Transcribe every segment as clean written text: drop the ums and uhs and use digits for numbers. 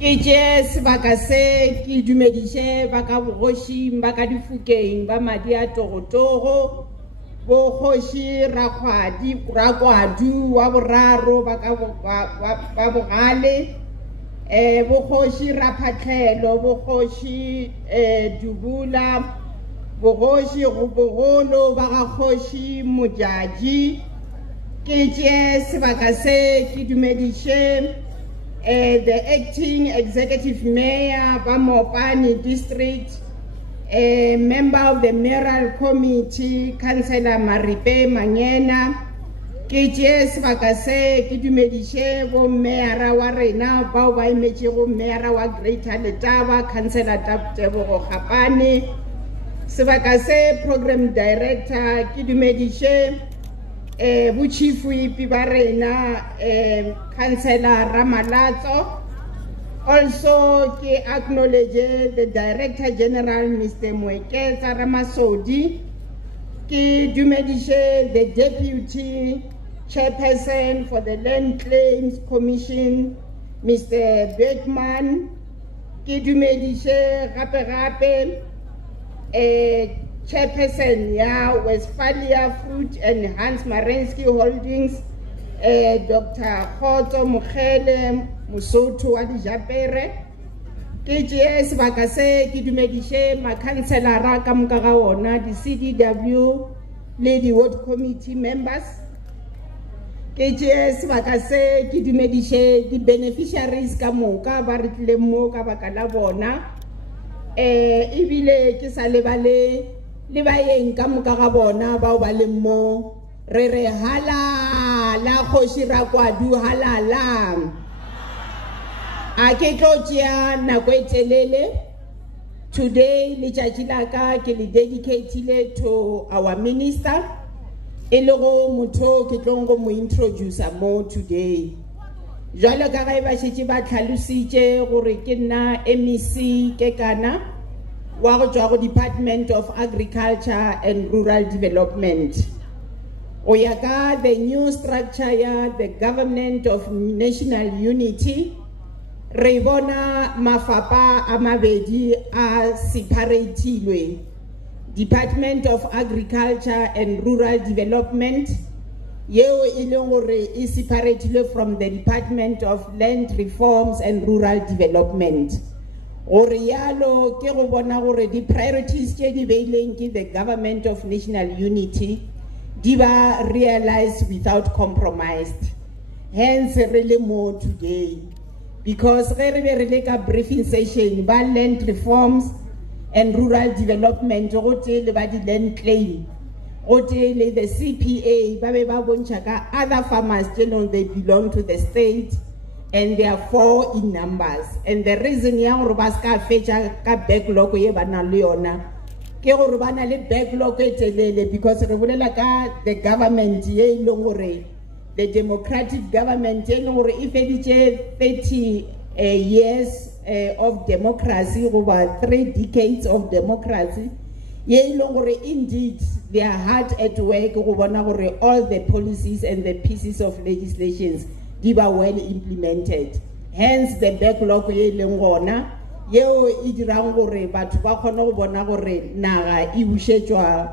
Ke sebaka se ke dumedishe ba ka bogoshi ba ka difukeng ba madi a Togotoro bogoshi Rakwadu wa boraro ba ka ba bogale bogoshi Raphatlhelo bogoshi Dubula bogoshi Gobogolo ba ga kgoshi Mojaji ke sebaka se ke dumedishe the acting executive mayor Bamopani district, member of the mayoral committee, Councillor Maripe Manyena, KJS Vakase, Kidumedishe, wo mayor wa rena, bao ba imeche wo mayor wa Greater Letaba, Councillor Tabo Khapane, Vakase program director, Kidumedishe, Buchifu Ipibarena, Councillor Ramalato. Also, ke acknowledge the Director General, Mr. Mwekeza Ramasodi. Ke dumedishe the Deputy Chairperson for the Land Claims Commission, Mr. Beckman. Ke dumedishe gape Chairperson ya Westphalia Fruit and Hans Marensky Holdings, Dr. Khotso Mokgele Mosotho wa Dijapere. KJS Vakase ke dumedishe makhanselara ka moka ga ona di CDW le di ward committee members. KJS Vakase ke dumedishe di beneficiaries ka moka ba re tlile mo ka baka la bona. Ibile ke sa lebale le ba yeng ka moka ga bona ba ba le mo re hala la kgoshi Rakwadu halala a ke tlo tšea nako e telele. Today le tšatši la ka ke le dedicated to our minister e le go motho ke tlo go mo introduce mo today. Jalo ka ga ba šetše ba tlhalositše gore ke nna MEC Kekana wa go tšwa go Department of Agriculture and Rural Development. O ya ka the new structure ya the Government of National Unity, re bona mafapa a mabedi a separatilwe. Department of Agriculture and Rural Development yeo e leng gore e separatilwe from the Department of Land Reforms and Rural Development. Gore yalo ke go bona gore di priorities tše di beileng ke the Government of National Unity di ba realized without compromise. Hence re le mo today, because re be re le ka briefing session ba Land Reforms and Rural Development go te le ba di land claim go te le the CPA ba be ba bontšha ka other farmers they belong to the state and they are 4 in numbers. And the reason ya gore ba ska fetša ka backlog ye ba na le yona ke gore ba na le backlog e telele, because re bolela ka the government ye e leng gore the democratic government ye e leng gore e feditše 30 years of democracy, over 3 decades of democracy. Ye e leng gore indeed they are hard at work go bona gore all the policies and the pieces of legislations di ba well implemented. Hence the backlog ye leng gona yeo e dirang gore batho ba kgone go bona gore naga e bušetšwa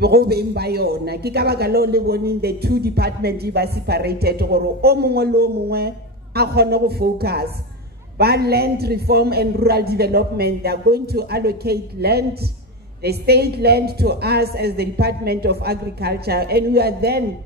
go beng ba yona. Ke ka baka leo le boneng the two departments ba separated gore o mongwe le o mongwe a kgone go focus. Ba Land Reform and Rural Development, they are going to allocate land, the state land, to us as the Department of Agriculture, and we are then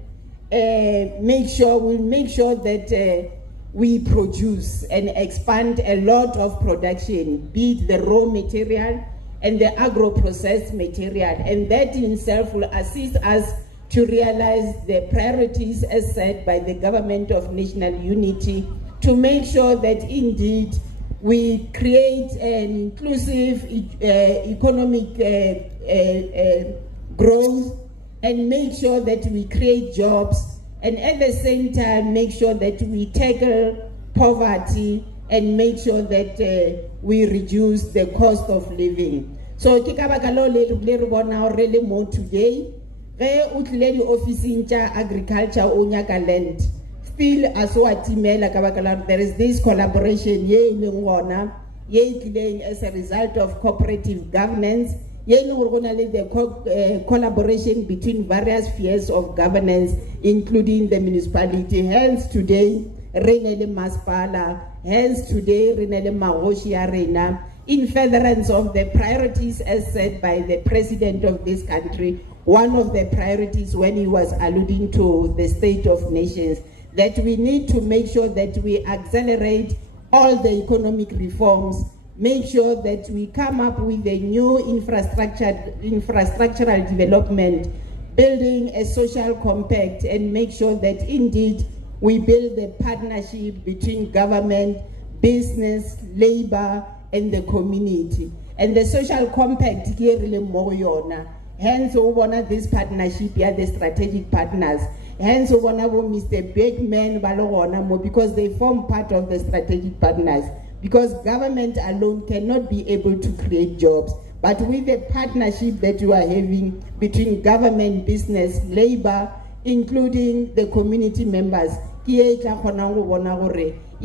we'll make sure that we produce and expand a lot of production, be it the raw material and the agro-processed material, and that in itself will assist us to realize the priorities as set by the Government of National Unity, to make sure that indeed we create an inclusive economic growth, and make sure that we create jobs, and at the same time make sure that we tackle poverty and make sure that we reduce the cost of living. So ke ka baka lo le re bona really more today ge o tlile di officing tša agriculture o nyaka land, feel as there is this collaboration as a result of cooperative governance, the collaboration between various spheres of governance, including the municipality. Hence today, Renele Maspala, hence today, Renele Maroshi Arena, in furtherance of the priorities as set by the President of this country. One of the priorities when he was alluding to the state of nations, that we need to make sure that we accelerate all the economic reforms, make sure that we come up with a new infrastructural development, building a social compact, and make sure that indeed we build a partnership between government, business, labor, and the community. And the social compact here really more yona. Hence, we want this partnership here, the strategic partners. Hence, we want Mr. Beckman, because they form part of the strategic partners. Because government alone cannot be able to create jobs. But with the partnership that you are having between government, business, labor, including the community members, it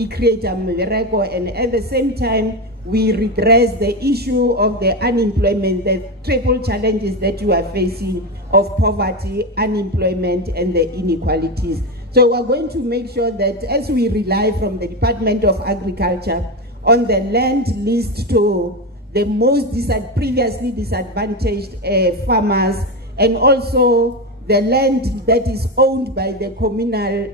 creates a miracle, and at the same time, we redress the issue of the unemployment, the triple challenges that you are facing of poverty, unemployment, and the inequalities. So we're going to make sure that as we rely from the Department of Agriculture on the land list to the most previously disadvantaged farmers, and also the land that is owned by the communal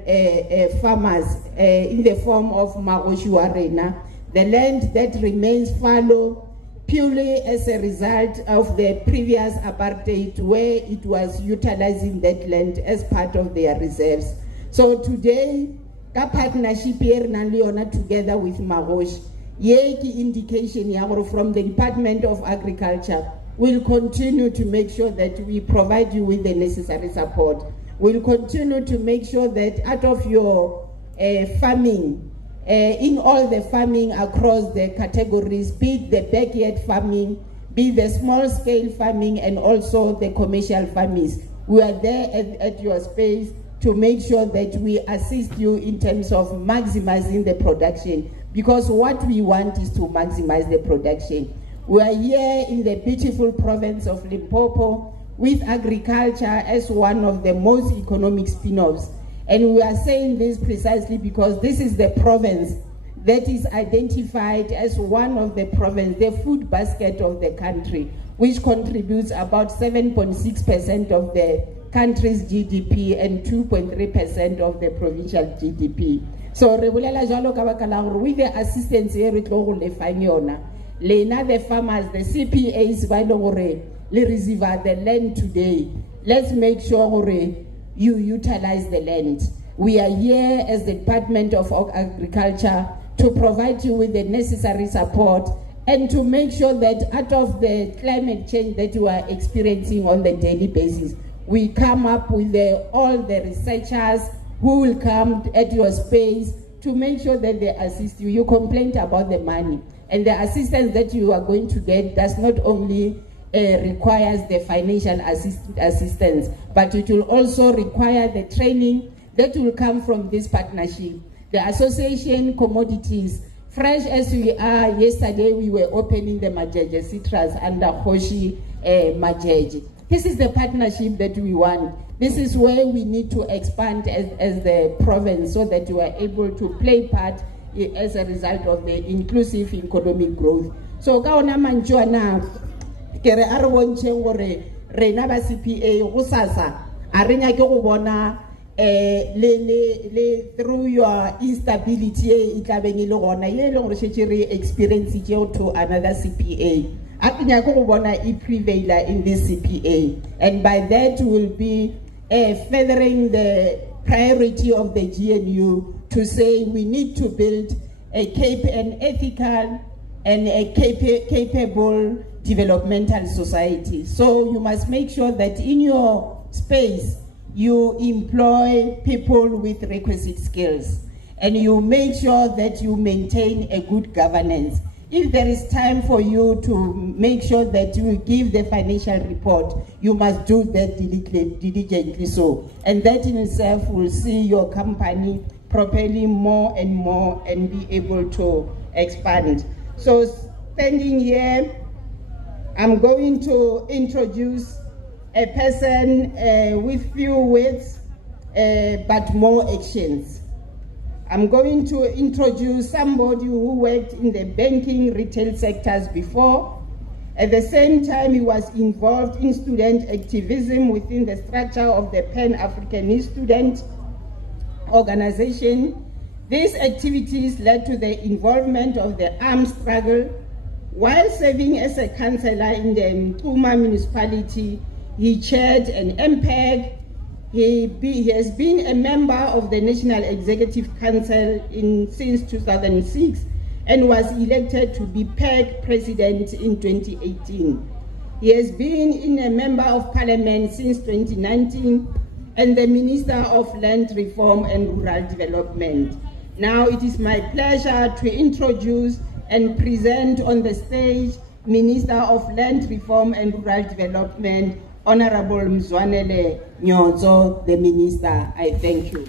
farmers in the form of Maoshu Arena, the land that remains fallow purely as a result of the previous apartheid, where it was utilizing that land as part of their reserves. So today, the partnership here together with Marosh, indication from the Department of Agriculture, will continue to make sure that we provide you with the necessary support. We'll continue to make sure that out of your farming, in all the farming across the categories, be it the backyard farming, be the small scale farming, and also the commercial farmers, we are there at your space to make sure that we assist you in terms of maximizing the production, because what we want is to maximize the production. We are here in the beautiful province of Limpopo with agriculture as one of the most economic spin-offs. And we are saying this precisely because this is the province that is identified as one of the provinces, the food basket of the country, which contributes about 7.6% of the country's GDP and 2.3% of the provincial GDP. So, with the assistance here, the farmers, the CPAs, receive the land today. Let's make sure you utilize the land. We are here as the Department of Agriculture to provide you with the necessary support and to make sure that out of the climate change that you are experiencing on the daily basis, we come up with all the researchers who will come at your space to make sure that they assist you. You complained about the money, and the assistance that you are going to get does not only requires the financial assistance, but it will also require the training that will come from this partnership. The association commodities, fresh as we are, yesterday we were opening the Majeje Citrus under Hoshi Majeje. This is the partnership that we want. This is where we need to expand as the province so that you are able to play part as a result of the inclusive economic growth. So, kaona manjuana kere arwonche ngore rena ba CPA go sasa arenya ke go bona through your instability e tlabeng ile gona ye le gore shetse re experience to another CPA. Atinya go bona e prevailer in this CPA, and by that will be furthering the priority of the GNU to say we need to build an ethical and a capable developmental society. So you must make sure that in your space you employ people with requisite skills, and you make sure that you maintain a good governance. If there is time for you to make sure that you give the financial report, you must do that diligently so. And that in itself will see your company properly more and more and be able to expand. So standing here, I'm going to introduce a person with few words but more actions. I'm going to introduce somebody who worked in the banking retail sectors before. At the same time, he was involved in student activism within the structure of the Pan-Africanist Student Organization. These activities led to the involvement of the armed struggle. While serving as a councillor in the Mpuma municipality, he chaired an MPEG. He has been a member of the National Executive Council since 2006 and was elected to be PEG president in 2018. He has been a member of parliament since 2019 and the Minister of Land Reform and Rural Development. Now it is my pleasure to introduce and present on the stage Minister of Land Reform and Rural Development, Honorable Minister Nyhontso, the Minister. I thank you.